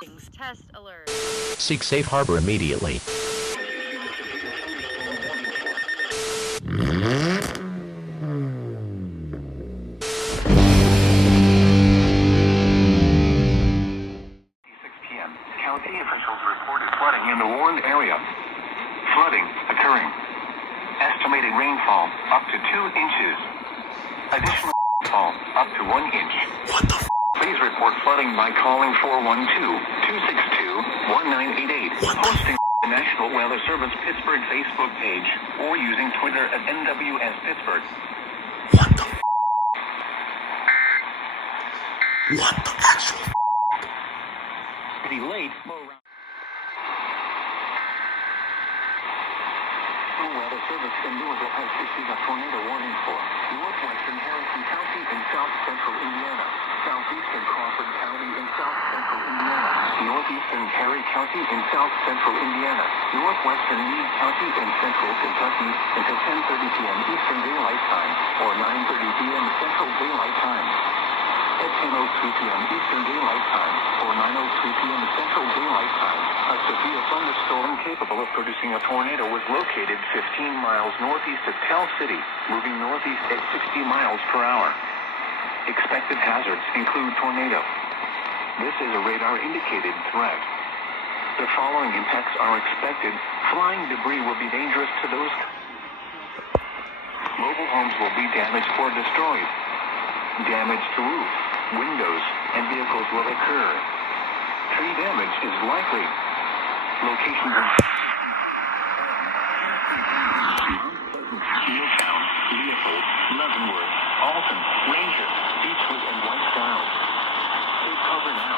Test alert. Seek safe harbor immediately. County officials reported flooding in the warned area. Flooding occurring. Estimated rainfall up to 2 inches. Additional rainfall up to 1 inch. What the f***? Please report flooding by calling 412-262-1988. Posting the National Weather Service Pittsburgh Facebook page or using Twitter at NWS Pittsburgh. What the f***? What the actual f***? Delayed for Weather Service in Louisville has issued a tornado warning for northwestern Harrison County in south central Indiana, southeastern Crawford County in south central Indiana, northeastern Perry County in south central Indiana, northwestern Meade County in central Kentucky until 10:30 p.m. Eastern Daylight Time or 9:30 p.m. Central Daylight Time. At 10:02 p.m. Eastern Daylight Time or 9:02 p.m. Central Daylight Time, a severe thunderstorm capable of producing a tornado was located 15 miles northeast of Tell City, moving northeast at 60 miles per hour. Expected hazards include tornado. This is a radar-indicated threat. The following impacts are expected. Flying debris will be dangerous to those. Mobile homes will be damaged or destroyed. Damage to roofs, windows, and vehicles will occur. Tree damage is likely. Locations of Steeltown, Leopold, Leavenworth, Alton, Ranger, Beechwood, and White Sound. Take cover now.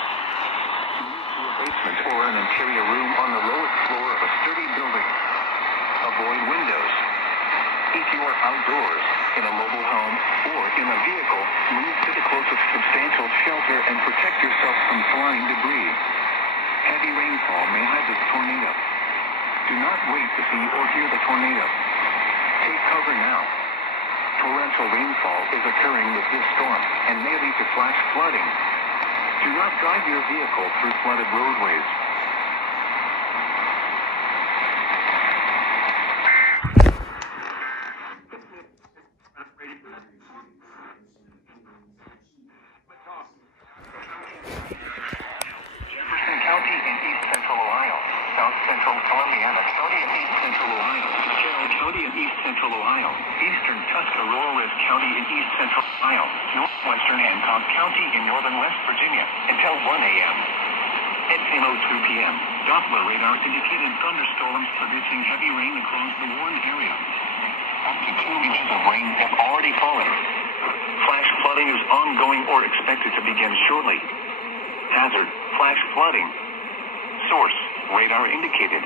Move to a basement or an interior room on the lowest floor of a sturdy building. Avoid windows. If you are outdoors, in a mobile home, or in a vehicle, move to the closest substantial shelter and protect yourself from flying debris. Heavy rainfall may hide the tornado. Do not wait to see or hear the tornado. Take cover now. Torrential rainfall is occurring with this storm and may lead to flash flooding. Do not drive your vehicle through flooded roadways. County in East Central Ohio, South Central Columbiana County in East Central Ohio, Carroll County in East Central Ohio, Eastern Tuscarora County in East Central Ohio, Northwestern Hancock County in Northern West Virginia until 1 a.m. At 10:02 p.m., Doppler radar indicated thunderstorms producing heavy rain across the warned area. Up to 2 inches of rain have already fallen. Flash flooding is ongoing or expected to begin shortly. Hazard, flash flooding. Source, radar indicated.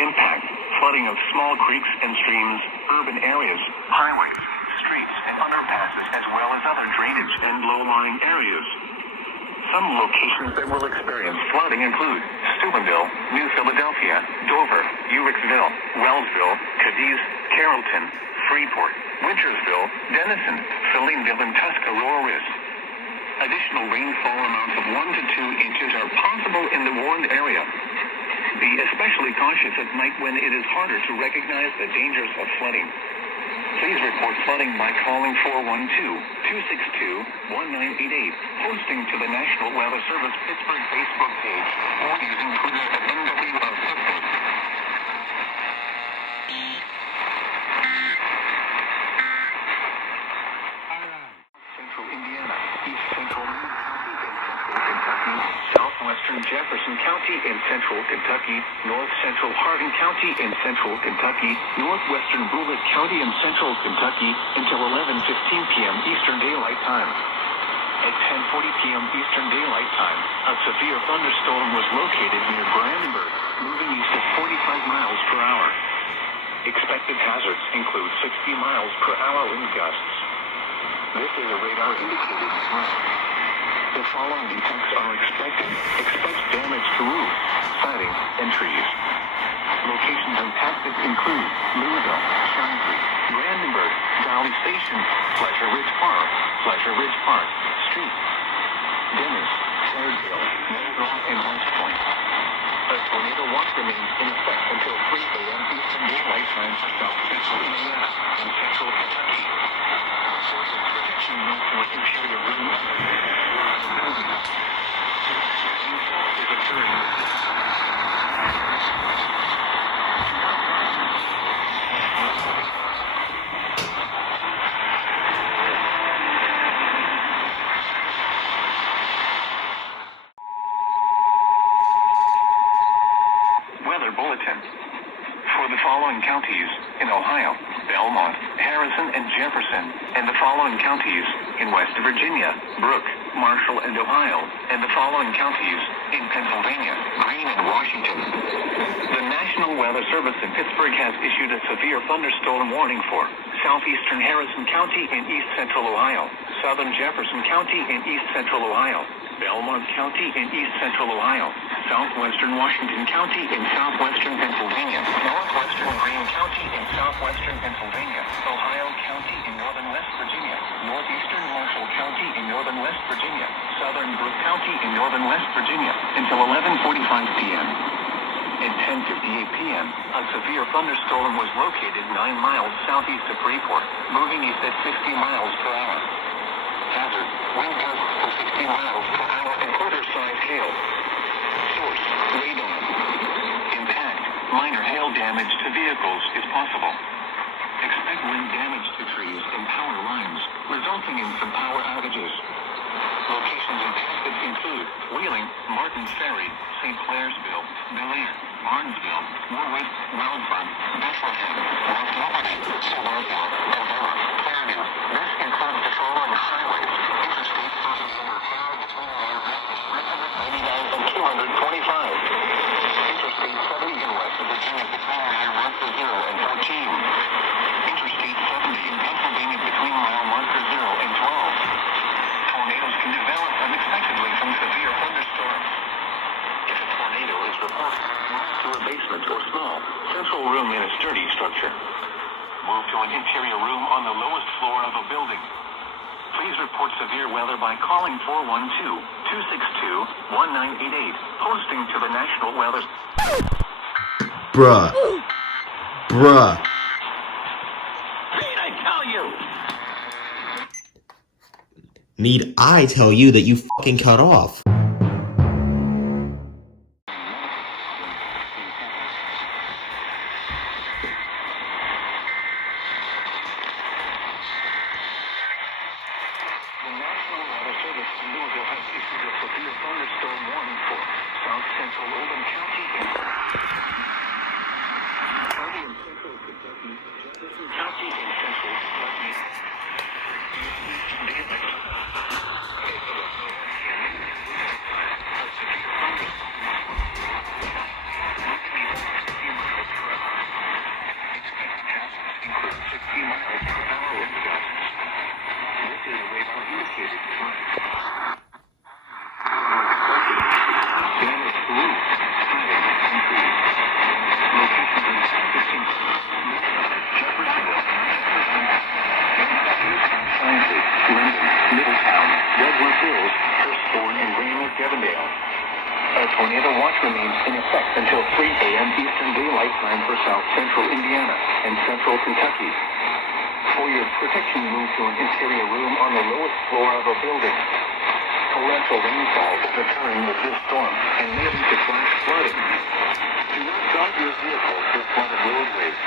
Impact, flooding of small creeks and streams, urban areas, highways, streets, and underpasses, as well as other drainage and low-lying areas. Some locations that will experience flooding include Steubenville, New Philadelphia, Dover, Uhrichsville, Wellsville, Cadiz, Carrollton, Freeport, Wintersville, Denison, Fillinville, and Tuscarawas. Additional rainfall amounts of 1 to 2 inches are possible in the warned area. Be especially cautious at night when it is harder to recognize the dangers of flooding. Please report flooding by calling 412-262-1988, posting to the National Weather Service Pittsburgh Facebook page, or using Twitter at NWS Pittsburgh. Central Indiana, East Central Kentucky, Southwestern Jefferson County in Central Kentucky, North Central Hardin County in Central Kentucky, Northwestern Bullitt County in Central Kentucky until 11:15 p.m. Eastern Daylight Time. At 10:40 p.m. Eastern Daylight Time, a severe thunderstorm was located near Brandenburg, moving east at 45 miles per hour. Expected hazards include 60 miles per hour wind gusts. This is a radar-indicated threat. The following impacts are expected. Expect damage to roofs, siding, and trees. Locations impacted include Louisville, Shine Creek, Brandenburg, Valley Station, Pleasure Ridge Park, Street, Dennis, Sairdale, Rock, and West watch remains in effect until 3 a.m. Eastern Daylight Time for South Central Indiana and Central Kentucky. For your protection, move to an interior room. Is occurring. Weather Bulletin. For the following counties in Ohio, Belmont, Harrison, and Jefferson, and the following counties in West Virginia, Brooke, Marshall, and Ohio, and the following counties in Pennsylvania, Greene, and Washington. The National Weather Service in Pittsburgh has issued a severe thunderstorm warning for southeastern Harrison County in east central Ohio, southern Jefferson County in east central Ohio, Belmont County in east central Ohio, southwestern Washington County in southwestern Pennsylvania, northwestern Greene County in southwestern Pennsylvania, Ohio County in northern West Virginia, northeastern Marshall County in northern West Virginia, southern Brooke County in northern West Virginia, until 11:45 p.m. At 10:58 p.m., a severe thunderstorm was located 9 miles southeast of Freeport, moving east at 60 miles per hour. Hazard: wind gusts to 60 miles per hour and quarter-size hail. Source: radar. Impact: minor hail damage to vehicles is possible. Expect wind damage to trees and power lines, resulting in some power outages. Locations and baskets include Wheeling, Martins Ferry, St. Clairsville, Bellaire, Barnesville, Warwick, Wildfront, Bethlehem, North Liberty, Suburbia, Elvira, Clarendon. This includes the following highways: Interstate 30 in repair between Route 199 and 225. Interstate 70 in West Virginia between mile marker 0 and 14. Interstate 70 in Pennsylvania between mile marker 0 and 12. Tornadoes can develop unexpectedly from severe thunderstorms. If a tornado is reported, move to a basement or small, central room in a sturdy structure. Move to an interior room on the lowest floor of a building. Please report severe weather by calling 412-262-1988, posting to the National Weather. Bruh. Did I tell you? Need I tell you that you fucking cut off? The National Weather Service in Louisville has issued a severe thunderstorm warning for south central Oldham County and central Kentucky, Jefferson County and central Kentucky. A tornado watch remains in effect until 3 a.m. Eastern Daylight Time for South Central Indiana and Central Kentucky. For your protection, move to an interior room on the lowest floor of a building. Torrential rainfall is occurring with this storm and may lead to flash flooding. Do not drive your vehicle through flooded roadways.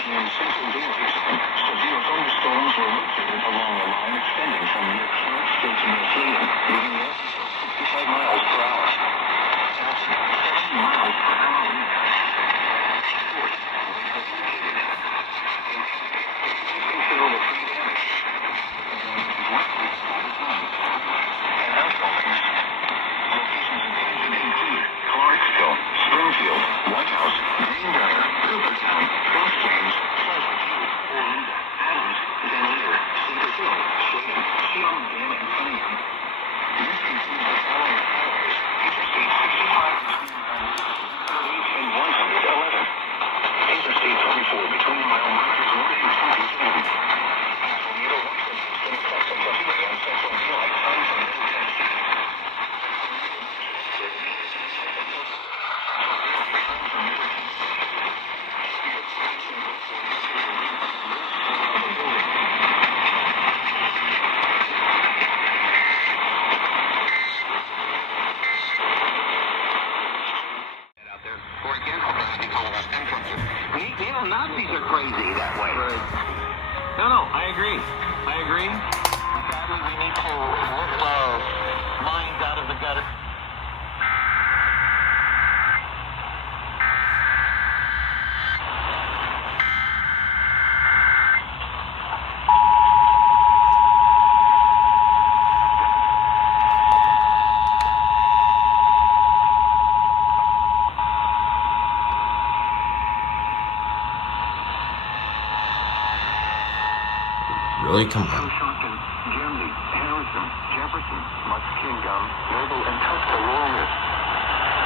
In central daylight zone, severe thunderstorms were located along a line extending from near Clarksville to near Freedom, moving northeast at 65 miles per hour. That's 70 miles per hour wind. Fourth, winds are indicated. Considerable tree damage. Is likely over time. And house buildings. Locations intended include Clarksville, Springfield, White House, Greenbrier, Cooperstown, Cross Plains, Pleasant View, Orinda, Adams, Van Leer, Cedar Hill, Sheridan, Seattle Dam, and Cunningham. This includes the following highways: Interstate 65 between miles 38 and 111. Interstate 24 between mile markers 1 and 27. Tornado watch has been in effect until 2 a.m. Central Daylight Time from Middle Tennessee. Nazis are crazy that way. Right. No, I agree. Sadly, we need to lift our minds out of the gutter. Really? Come on. Shotgun, Germany, Harrison, Jefferson, Muskingum, Noble, and Tuscaloosa.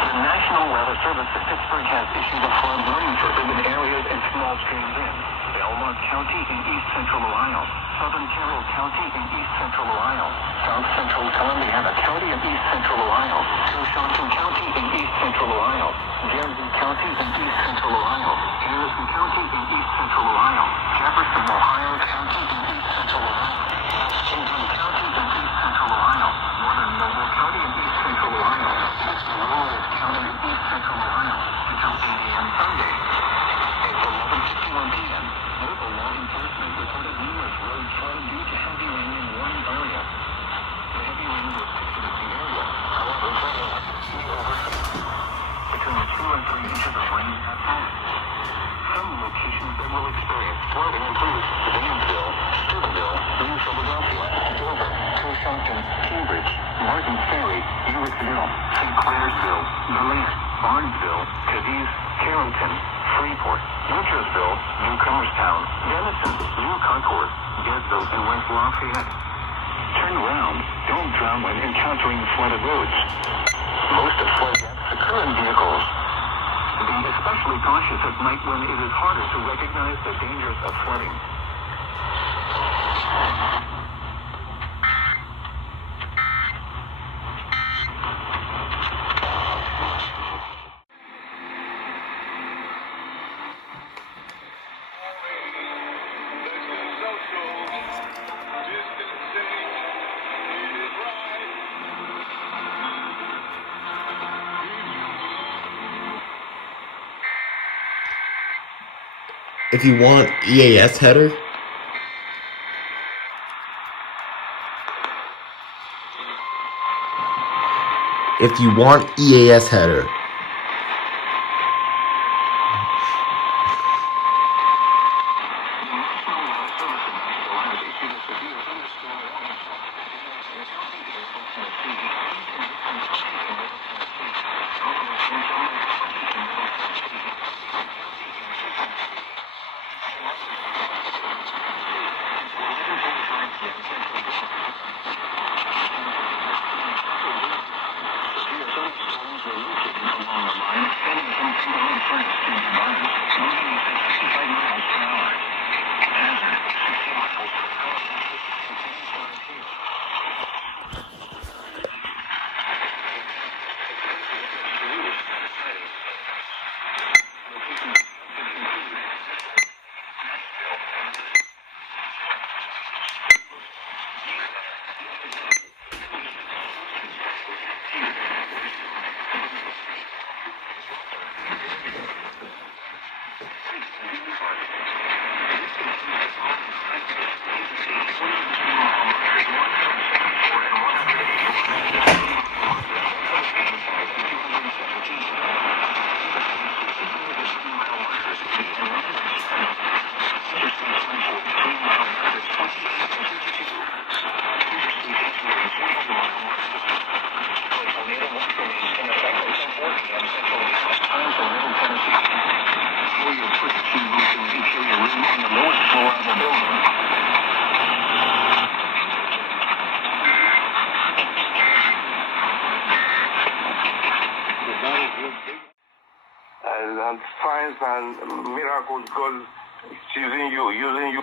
The National Weather Service at Pittsburgh has issued a flood warning for urban areas and small streams in Belmont County in east central Ohio, southern Carroll County in east central Ohio, south central Columbiana County in east central Ohio, Shoshone County in east central Ohio, Genesee County in east central Ohio, Harrison County in east central Ohio, Jefferson, Ohio County in east central Ohio, Kingdom County in east central Ohio, northern Noble County in east central Ohio, Rural County in east central Ohio, until 8 a.m. Sunday. At 11:51 p.m., local law enforcement reported numerous roads flooded due to heavy rain in one area. The heavy rain was picked in the area. However, flooding has continued over between 2 and 3 inches of rain have fallen. Some locations that will experience flooding include Williamsville, Steubenville, New Philadelphia, Dover, Coshocton, Cambridge, Martin Ferry, Ewicksville, St. Clairsville, Duluth, Barnesville, Cadiz, Carrollton, Freeport, Wintersville, New Comerstown, Denison, New Concord, Gainesville, and West Lafayette. Turn around. Don't drown when encountering flooded roads. Most of flood deaths occur in vehicles. Be especially cautious at night when it is harder to recognize the dangers of flooding. If you want EAS header, Using you.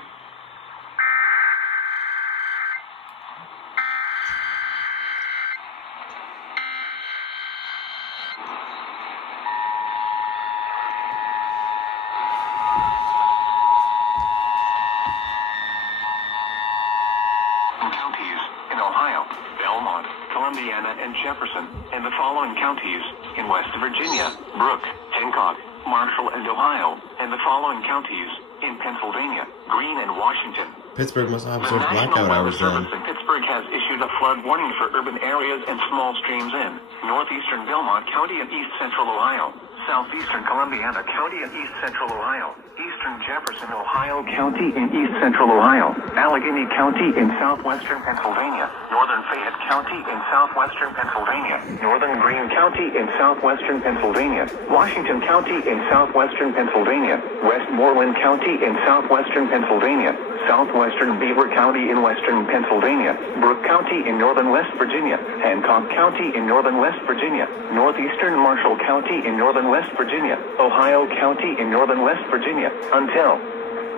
Counties in Ohio, Belmont, Columbiana, and Jefferson, and the following counties in West Virginia, Brooke, Hancock, Marshall, and Ohio, and the following counties in Pennsylvania, Greene, and Washington. Pittsburgh must have The observed National blackout Weather hours then. Service in Pittsburgh has issued a flood warning for urban areas and small streams in northeastern Belmont County and east central Ohio, southeastern Columbiana County and east central Ohio, eastern Jefferson, Ohio County and east central Ohio, Allegheny County in southwestern Pennsylvania, northern Fayette County in southwestern Pennsylvania, northern Greene County in southwestern Pennsylvania, Washington County in southwestern Pennsylvania, Westmoreland County in southwestern Pennsylvania, southwestern Beaver County in western Pennsylvania, Brooke County in northern West Virginia, Hancock County in northern West Virginia, northeastern Marshall County in northern West Virginia, Ohio County in northern West Virginia, until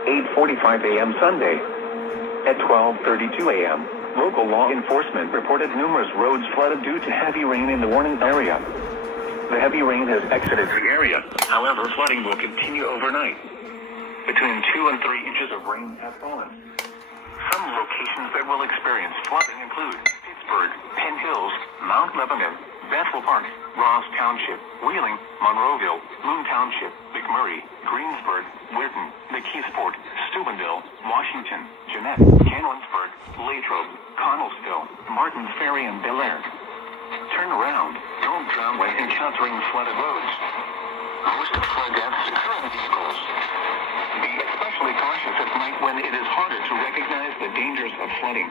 8:45 a.m. Sunday. At 12:32 a.m., local law enforcement reported numerous roads flooded due to heavy rain in the warning area. The heavy rain has exited the area. However, flooding will continue overnight. Between 2 and 3 inches of rain have fallen. Some locations that will experience flooding include Pittsburgh, Penn Hills, Mount Lebanon, Bethel Park, Ross Township, Wheeling, Monroeville, Moon Township, McMurray, Greensburg, Weirton, McKeesport, Steubenville, Washington, Jeanette, Canonsburg, Latrobe, Connellsville, Martins Ferry, and Bel Air. Turn around. Don't drown when encountering flooded roads. Most of flood deaths occur in vehicles. Be especially cautious at night when it is harder to recognize the dangers of flooding.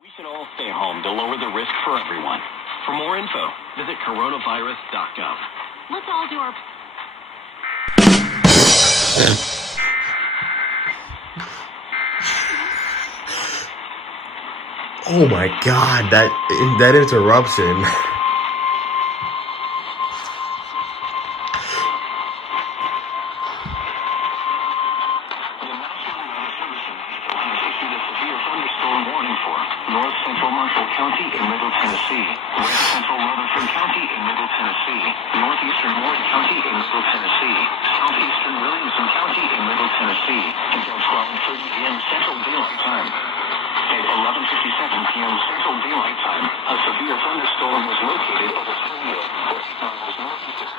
We should all stay home to lower the risk for everyone. For more info, visit coronavirus.gov. Let's all do our... Oh my god, that interruption. The National Weather Service has issued a severe thunderstorm warning for north central Marshall County in Middle Tennessee, west central Rutherford County in Middle Tennessee, northeastern Ward County in Middle Tennessee, southeastern Williamson County in Middle Tennessee, until 12:30 p.m. Central Daylight Time. At 11:57 p.m. Central Daylight Time, a severe thunderstorm was located over Toledo, 40 miles northeast of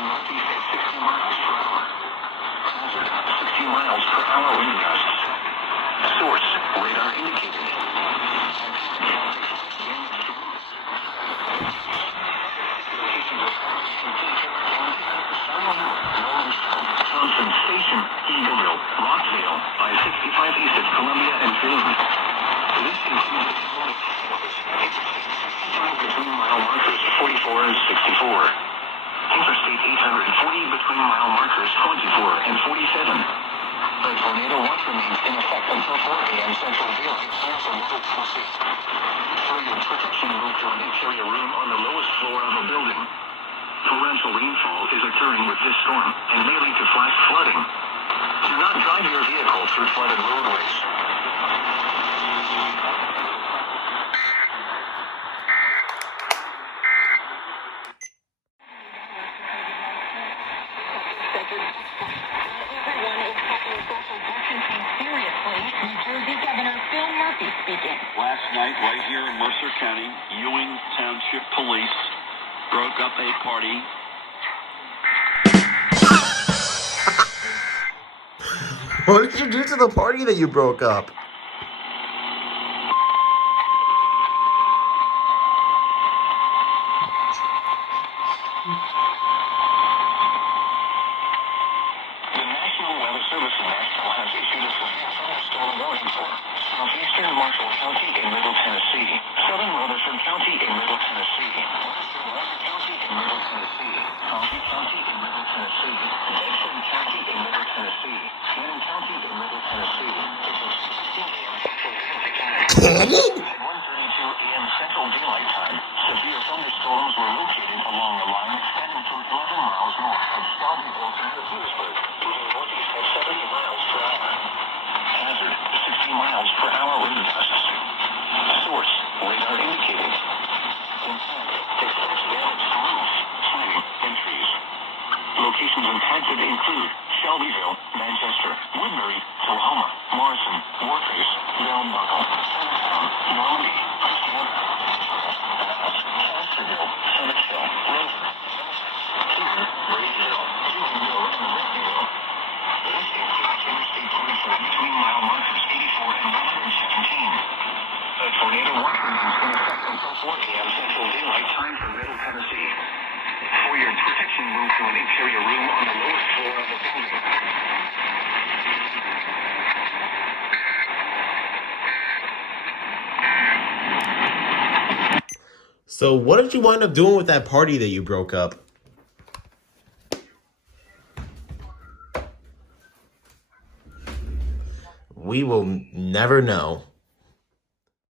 northeast at 60 miles per hour. Hazard, 60 miles per hour wind gusts. Source, radar indicated. Thompson Station, Eagleville, Rockville, I-65 east of Columbia and Boone. This includes between mile markers 44 and 64. Interstate 840 between mile markers 24 and 47. The tornado watch remains in effect until 4 a.m. Central Daylight Time for Middle Tennessee. For your protection, look for an area room on the lowest floor of a building. Torrential rainfall is occurring with this storm and may lead to flash flooding. Do not drive your vehicle through flooded roadways. Last night, right here in Mercer County, Ewing Township Police broke up a party. What did you do to the party that you broke up? The National Weather Service in Nashville has issued a severe thunderstorm warning for southeastern Marshall County in Middle Tennessee, southern Rutherford County in Middle Tennessee, western West County in Middle Tennessee, Coffee County in Middle Tennessee, Bedford County in Middle Tennessee, Cannon County in Middle Tennessee. Until 16 a.m. Central Daylight Time. At 1:32 a.m. Central Daylight Time, severe thunderstorm Affected include Shelbyville, Manchester, Woodbury, Tullahoma, Morrison, Warface, Downbuckle, Centertown, Normandy, Castroville, Summitville, Rover, Clear, Bradyville, Juvenile, and Redville. Those include Interstate 24 between mile markers 84 and 117. A tornado warning is in effect until 4 a.m. Central Daylight Time for Middle Tennessee. For your protection, move to an interior room on the lowest floor of the building. So what did you wind up doing with that party that you broke up? We will never know.